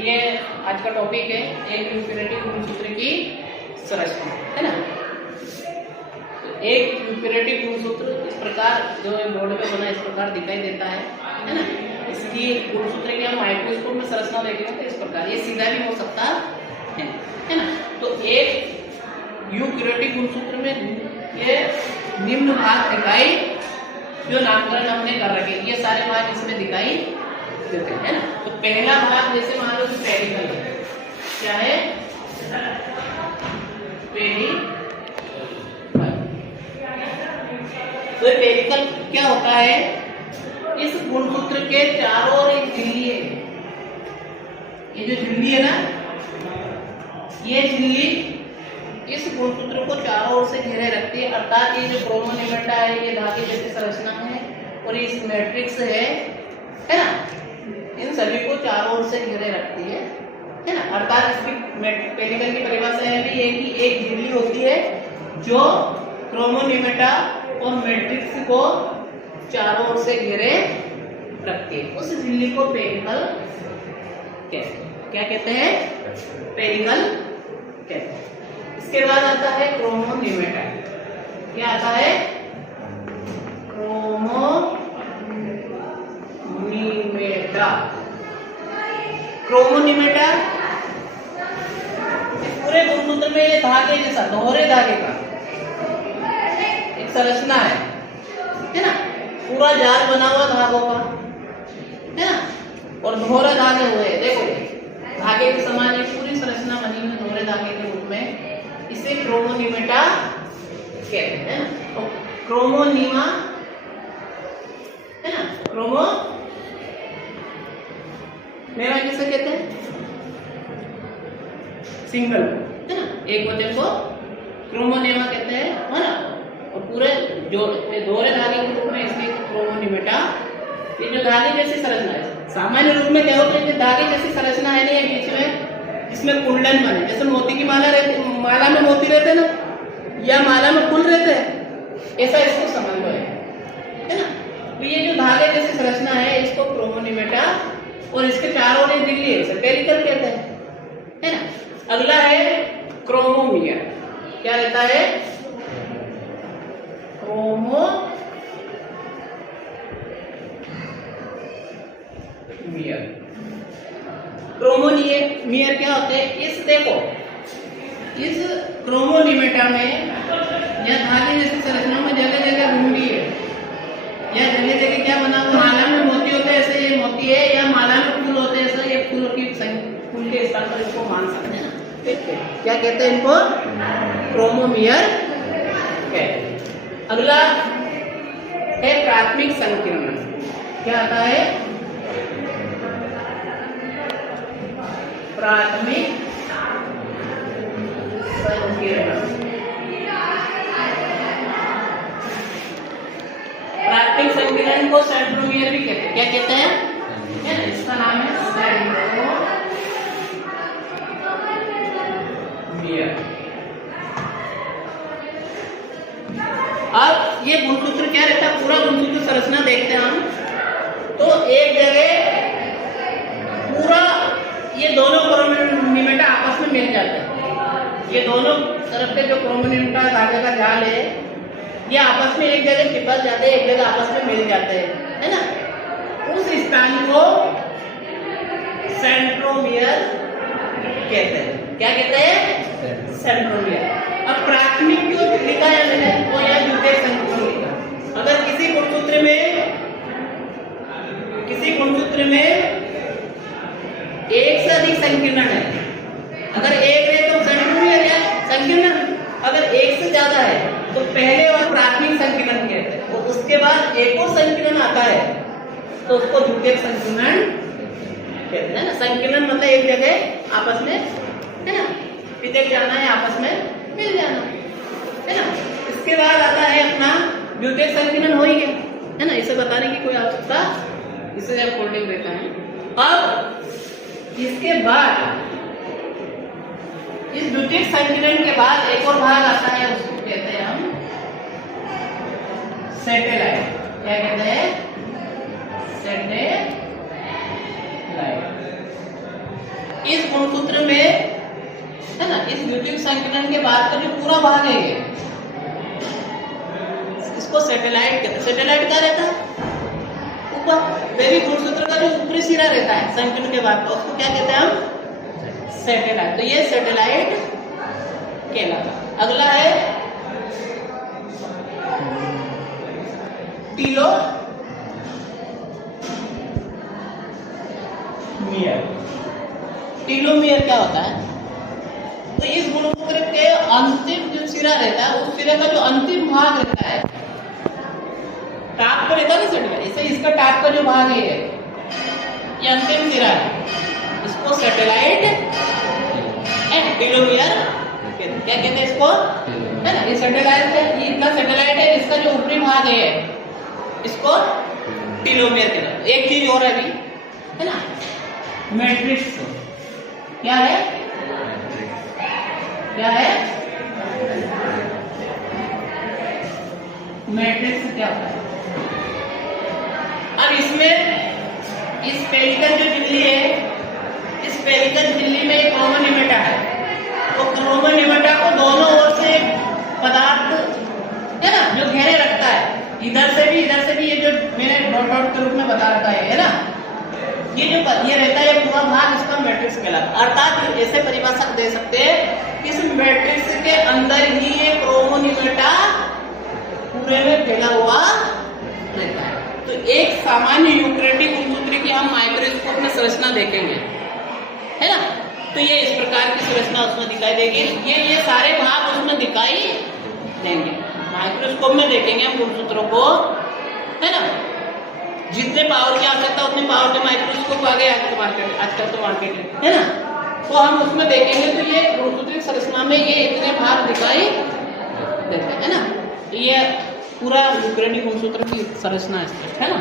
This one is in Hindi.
ये आज का टॉपिक है एक यूपैरेटिव गुणसूत्र की संरचना, है ना। तो एक यूपैरेटिव गुणसूत्र इस प्रकार जो बोर्ड पे बना इस प्रकार दिखाई देता है ना। इसकी गुणसूत्र की हम माइक्रोस्कोप में संरचना देखेंगे तो इस प्रकार ये सीधा भी हो सकता है ना। तो एक यूपैरेटिव गुणसूत्र में ये निम्न भाग दिखाई जो नामकरण हमने कर रखे, ये सारे भाग इसमें दिखाई देते हैं, है ना। तो पहला भाग जैसे मान लो पेरिकल है, क्या है पेरिकल। तो पेरिकल क्या होता है, इस गुणसूत्र के चारों ओर एक झिल्ली है। ये जो झिल्ली है ना, ये झिल्ली इस गुणसूत्र को चारों ओर से घेरे रखती है, अर्थात ये जो क्रोमोनिमेटा है ये धागे जैसी संरचना है और इस मैट्रिक्स है ना, इन सभी को चारों ओर से घेरे रखती है ना। अर्थात इसकी पेरिकल की परिभाषा है भी ये कि एक झिल्ली होती है जो क्रोमोनिमेटा और मैट्रिक्स को चारों ओर से घेरे रखती है, उस झिल्ली को पेरिकल कहते हैं। क्या कहते हैं? पेरिकल कहते हैं। इसके बाद आता है क्रोमोनिमेटा। क्या आता है? क्रोमोनिमेटा पूरे गुणसूत्र में ये धागे जैसा दोहरे धागे का एक संरचना है ना। पूरा जाल बना हुआ धागों का, है ना, और दोहरे धागे हुए, देखो धागे के समान एक पूरी संरचना बनी हुई दोहरे धागे के रूप में, इसे क्रोमोनिमेटा कहते हैं। तो क्रोमोनिमा है ना, क्रोमोनिमा किसे कहते हैं? सिंगल, है ना, एक वचन को क्रोमोनिमा कहते हैं, है ना। और पूरे जो दोहरे धागे के रूप में इसलिए क्रोमोनिमेटा। ये जो धागे जैसी संरचना है, सामान्य रूप में क्या होता है, धागे जैसी संरचना है नहीं, बीच में इसमें कुंडल बने, जैसे मोती की माला रहती, माला में मोती रहते हैं ना, या माला में फूल रहते हैं, ऐसा इसको समझ लो, है ना। तो ये जो धागे जैसी संरचना है इसको क्रोमोनिमेटा और इसके चारों ओर झिल्ली है, इसे पेरिकल कहते हैं, है ना। अगला है क्रोमोमियर। क्या रहता है? क्रोमोनियर क्या होते हैं? इस देखो, इस क्रोमोनिमेटा में या धागे जैसी संरचना में जगह जगह घुंडी है, या जगह जगह क्या बना हुआ, माला में मोती होते हैं, ऐसे ये मोती है, या माला में फूल होते हैं, ऐसा ये फूल के स्थान पर इसको मान सकते हैं ना। क्या कहते हैं इनको? क्रोमोमियर कहते हैं। अगला है प्राथमिक संकीर्ण। क्या आता है? प्राथमिक संकीर्ण। प्राथमिक संकीर्ण को सेंट्रोमियर भी कहते हैं। क्या कहते हैं? इसका नाम है सेंट्रोमियर। अब ये गुणसूत्र क्या रहता है, पूरा गुणसूत्र संरचना देखते हैं हम, तो एक जगह पूरा ये दोनों क्रोमोनिमेटा आपस में मिल जाते हैं। ये दोनों तरफ के जो क्रोमोनिमेटा धागे का जाल है ये आपस में एक जगह चिपक जाते हैं, एक जगह आपस में मिल जाते हैं, है ना। उस स्थान को सेंट्रोमियर कहते हैं। क्या कहते हैं? सेंट्रोमियर। अब प्राथमिक क्यों लिखा है मैंने, वो यहाँ द्वितीयक संकीर्ण लिखा। अगर किसी गुणसूत्र में एक से अधिक संकीर्ण है, अगर एक है तो सेंट्रोमियर या संकीर्ण, अगर एक से ज्यादा है तो पहले और प्राथमिक संकीर्ण कहते हैं, और उसके बाद एक और संकीर्ण आता है तो उसको द्वितीयक संकीर्ण कहते हैं ना। संकीर्ण मतलब एक जगह आपस में, है ना, पिछे जाना है, आपस में मिल जाना, है ना। इसके बाद आता है अपना द्वितीयक संकीर्ण हो ही गया, है ना, इसे बताने की कोई आवश्यकता, इसे आप फोल्डिंग रहता है। अब इसके बाद इस द्वितीयक संकीर्ण के बाद एक और भाग आता है, उसको कहते हैं हम सैटेलाइट। क्या कहते हैं? सैटेलाइट। इस गुणसूत्र में है ना, इस द्वितीयक संकीर्ण के बाद का जो पूरा भाग है ये, इसको सैटेलाइट कहते हैं। सैटेलाइट क्या रहता है? ऊपर। बेबी गुणसूत्र का जो ऊपरी सिरा रहता है संकीर्ण के बाद का, उसको क्या कहते हैं हम? सैटेलाइट। तो ये सैटेलाइट कहलाता। अगला है टीलोमियर। टीलोमियर क्या होता है? तो इस गुणसूत्र के अंतिम जो सिरा रहता है, उस सिरे का जो अंतिम भाग रहता है, टाप को रहता है ना सैटेलाइट, इसे इसका टाप का जो भाग है ये अंतिम सिरा है, इसको सैटेलाइट टीलोमियर क्या कहते हैं इसको, है ना। ये सैटेलाइट है, ये इतना सैटेलाइट है, इसका जो ऊपरी भाग है इसको टीलोमियर कहते हैं। एक चीज और है अभी, है ना, मैट्रिक्स। क्या है? क्या है मैट्रिक्स? क्या होता है? अब इसमें इस पेरिकल जो झिल्ली है, इस पेरिकल झिल्ली में एक रोमन निमेटा है। तो रोमन निमेटा को दोनों ओर से पदार्थ है ना जो घेरे रखता है, इधर से भी ये जो मैंने डॉट डॉट के रूप में बता रखा है ना, ये जो ये रहता है पूरा भाग, इसका मैट्रिक्स कहलाता है। अर्थात ऐसे परिभाषा दे सकते हैं, इस मैट्रिक्स के अंदर ही एक रोमोनिमेटा पूरे में फैला हुआ रहता है। तो एक सामान्य यूक्रेटिक गुणसूत्र की हम माइक्रोस्कोप में संरचना देखेंगे, है ना, तो ये इस प्रकार की संरचना उसमें दिखाई देगी। ये सारे भाग उसमें दिखाई देंगे। माइक्रोस्कोप में देखेंगे हम गुणसूत्रों को, है ना। जितने पावर की आवश्यकता उतने पावर के माइक्रोस्कोप आ गए आजकल तो मार्केट है ना, तो हम उसमें देखेंगे तो ये गुणसूत्रीय संरचना में ये इतने भाग दिखाई देते हैं, है ना। ये पूरा यूक्रेटिक गुणसूत्र की संरचना है ना।